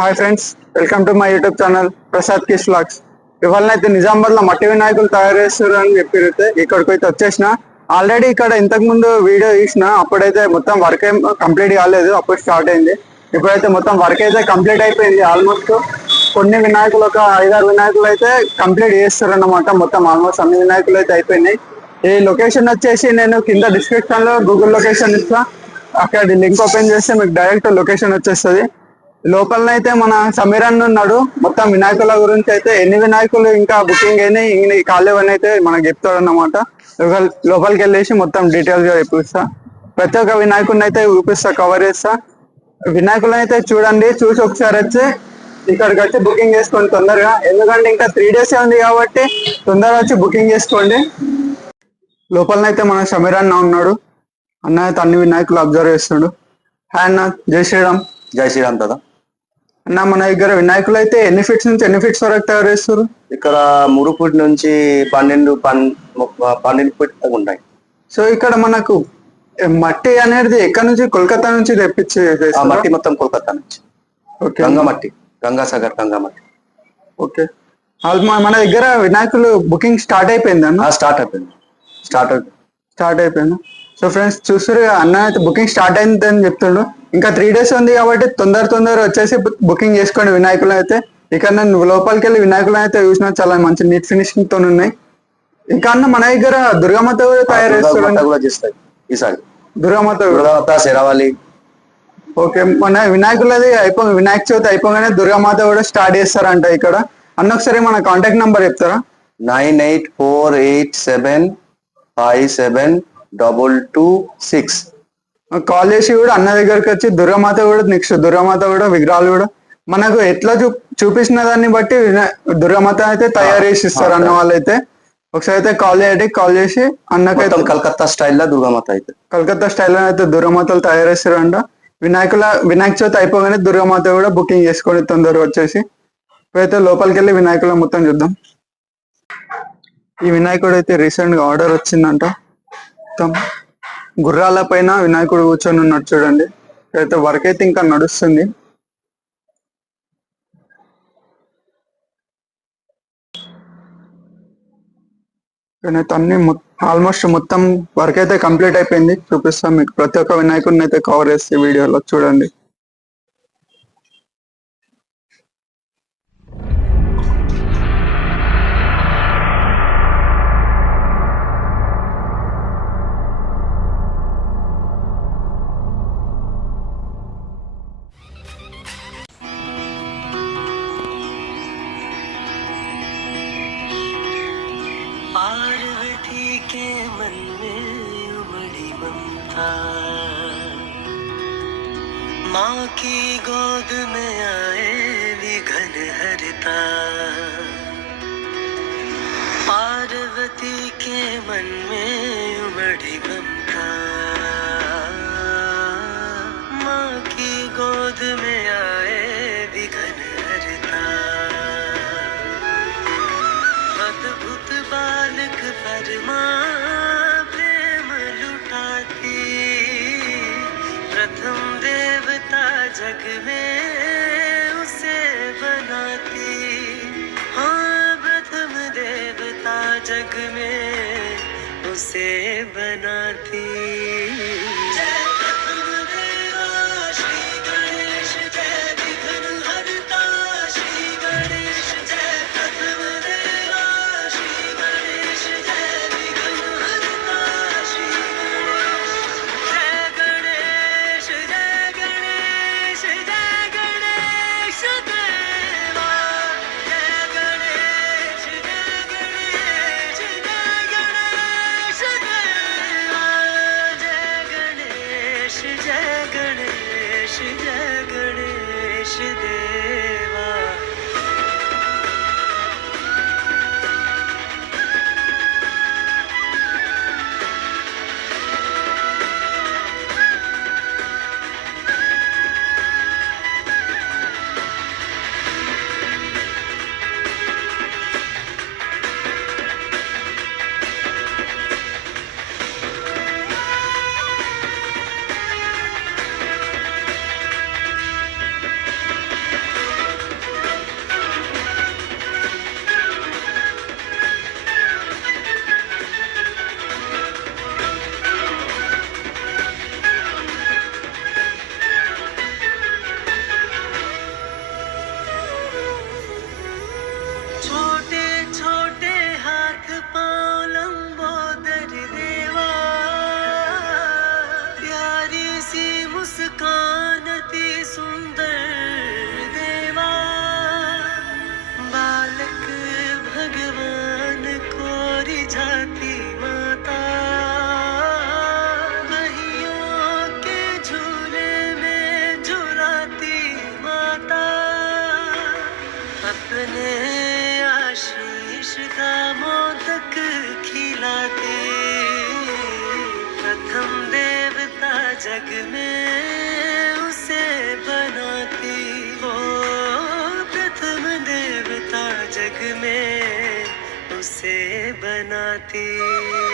Hi friends, welcome to my YouTube channel Prasad కిస్ vlogs. ఇవాళనైతే నిజామాబాద్ లో మట్టి వినాయకులు తయారు చేస్తారు అని చెప్పితే ఇక్కడికి అయితే వచ్చేసిన. ఆల్రెడీ ఇక్కడ ఇంతకు ముందు వీడియో తీసిన, అప్పుడైతే మొత్తం వర్క్ ఏం కంప్లీట్ కాలేదు, అప్పుడు స్టార్ట్ అయింది. ఇప్పుడైతే మొత్తం వర్క్ అయితే కంప్లీట్ అయిపోయింది. ఆల్మోస్ట్ కొన్ని వినాయకులు, ఒక 5-6 వినాయకులు అయితే కంప్లీట్ చేస్తారు అన్నమాట. మొత్తం ఆల్మోస్ట్ అన్ని వినాయకులు అయితే అయిపోయినాయి. ఈ లొకేషన్ వచ్చేసి నేను కింద డిస్క్రిప్షన్ లో గూగుల్ లొకేషన్ ఇస్తా, అక్కడ లింక్ ఓపెన్ చేస్తే మీకు డైరెక్ట్ లొకేషన్ వచ్చేస్తుంది. లోపలనైతే మన సమీర్ అన్న ఉన్నాడు. మొత్తం వినాయకుల గురించి అయితే ఎన్ని వినాయకులు ఇంకా బుకింగ్ అయినాయి, ఇంక కాలేవని అయితే మనకు చెప్తాడు అన్నమాట. లోపలికి వెళ్ళేసి మొత్తం డీటెయిల్స్ గా చూపిస్తా. ప్రతి ఒక్క వినాయకుడిని అయితే చూపిస్తా, కవర్ చేస్తా. వినాయకులను అయితే చూడండి, చూసి ఒకసారి వచ్చి ఇక్కడికి వచ్చి బుకింగ్ చేసుకోండి తొందరగా. ఎందుకంటే ఇంకా 3 days ఉంది కాబట్టి తొందరగా వచ్చి బుకింగ్ చేసుకోండి. లోపలనైతే మన సమీర్ అన్న ఉన్నాడు. అన్న అయితే అన్ని వినాయకులు అబ్జర్వ్ చేస్తాడు. హాయ్ అన్న, జై శ్రీరామ్. జై శ్రీరామ్ కదా. అన్న, మన దగ్గర వినాయకులు అయితే ఎన్ని ఫీట్స్ నుంచి ఎన్ని ఫీట్స్ వరకు తయారు చేస్తారు? ఇక్కడ 3 ఫీట్ నుంచి 12 ఫీట్ ఉంటాయి. సో ఇక్కడ మనకు మట్టి అనేది ఎక్కడ నుంచి? కోల్కతా నుంచి తెప్పించి మట్టి మొత్తం కోల్కతా నుంచి. ఓకే, గంగా మట్టి, గంగాసాగర్ గంగా మట్టి. ఓకే, మన దగ్గర వినాయకులు బుకింగ్ స్టార్ట్ అయిపోయింది అన్న? స్టార్ట్ అయిపోయింది. సో ఫ్రెండ్స్ చూస్తారు, అన్న అయితే బుకింగ్ స్టార్ట్ అయింది అని చెప్తుండు. ఇంకా 3 days ఉంది కాబట్టి తొందర వచ్చేసి బుకింగ్ చేసుకోండి వినాయకులు అయితే. ఇక్కడ నేను లోపలికి వెళ్ళి వినాయకులు అయితే చూసిన, చాలా మంచి నీట్ ఫినిషింగ్ తో ఉన్నాయి. ఇంకా అన్న మన దగ్గర దుర్గామాత కూడా తయారు చేస్తారు. ఈసారి దుర్గామాత శరావళి. ఓకే, మన వినాయకులది వినాయక చవితి అయిపోగానే దుర్గామాత కూడా స్టార్ట్ చేస్తారంట ఇక్కడ. అన్న ఒకసారి మన కాంటాక్ట్ నంబర్ చెప్తారా? 9848757226. కాల్ చేసి కూడా అన్న దగ్గరికి వచ్చి దుర్గామాత కూడా, నెక్స్ట్ దుర్గామాత కూడా విగ్రహాలు కూడా మనకు ఎట్లా చూపించిన దాన్ని బట్టి దుర్గామాత అయితే తయారు చేసి ఇస్తారు అన్న వాళ్ళైతే. ఒకసారి అయితే కాల్ చేయండి, కాల్ చేసి అన్నకైతే కలకత్తా స్టైల్లో దుర్గామాత అయితే, కలకత్తా స్టైల్లో అయితే దుర్గామాతలు తయారు చేస్తారంట. వినాయక చవితి అయిపోగానే దుర్గామాత కూడా బుకింగ్ చేసుకొని తొందరగా వచ్చేసి. ఇప్పుడైతే లోపలికి వెళ్ళి వినాయకుల మొత్తం చూద్దాం. ఈ వినాయకుడు అయితే రీసెంట్ గా ఆర్డర్ వచ్చిందంట. మొత్తం గుర్రాల పైన వినాయకుడు కూర్చొని ఉన్నాడు చూడండి. అయితే వర్క్ అయితే ఇంకా నడుస్తుంది. అన్ని ఆల్మోస్ట్ మొత్తం వర్క్ అయితే కంప్లీట్ అయిపోయింది. చూపిస్తాం మీకు, ప్రతి ఒక్క వినాయకుడిని అయితే కవర్ చేస్తే వీడియోలో చూడండి. पार्वती के मन में उमड़ी ममता, माँ की गोद में आए विघन हरता। पार्वती के मन में उमड़ी ममता, माँ की गोद में आए विघन हरता। अद्भुत बालक परमा प्रेम लुटाती, प्रथम देवता जग में उसे बनाती। हाँ, प्रथम देवता जग में उसे बनाती। अपने आशीष का मोदक खिलाती, प्रथम देवता जग में उसे बनाती, ओ प्रथम देवता जग में उसे बनाती।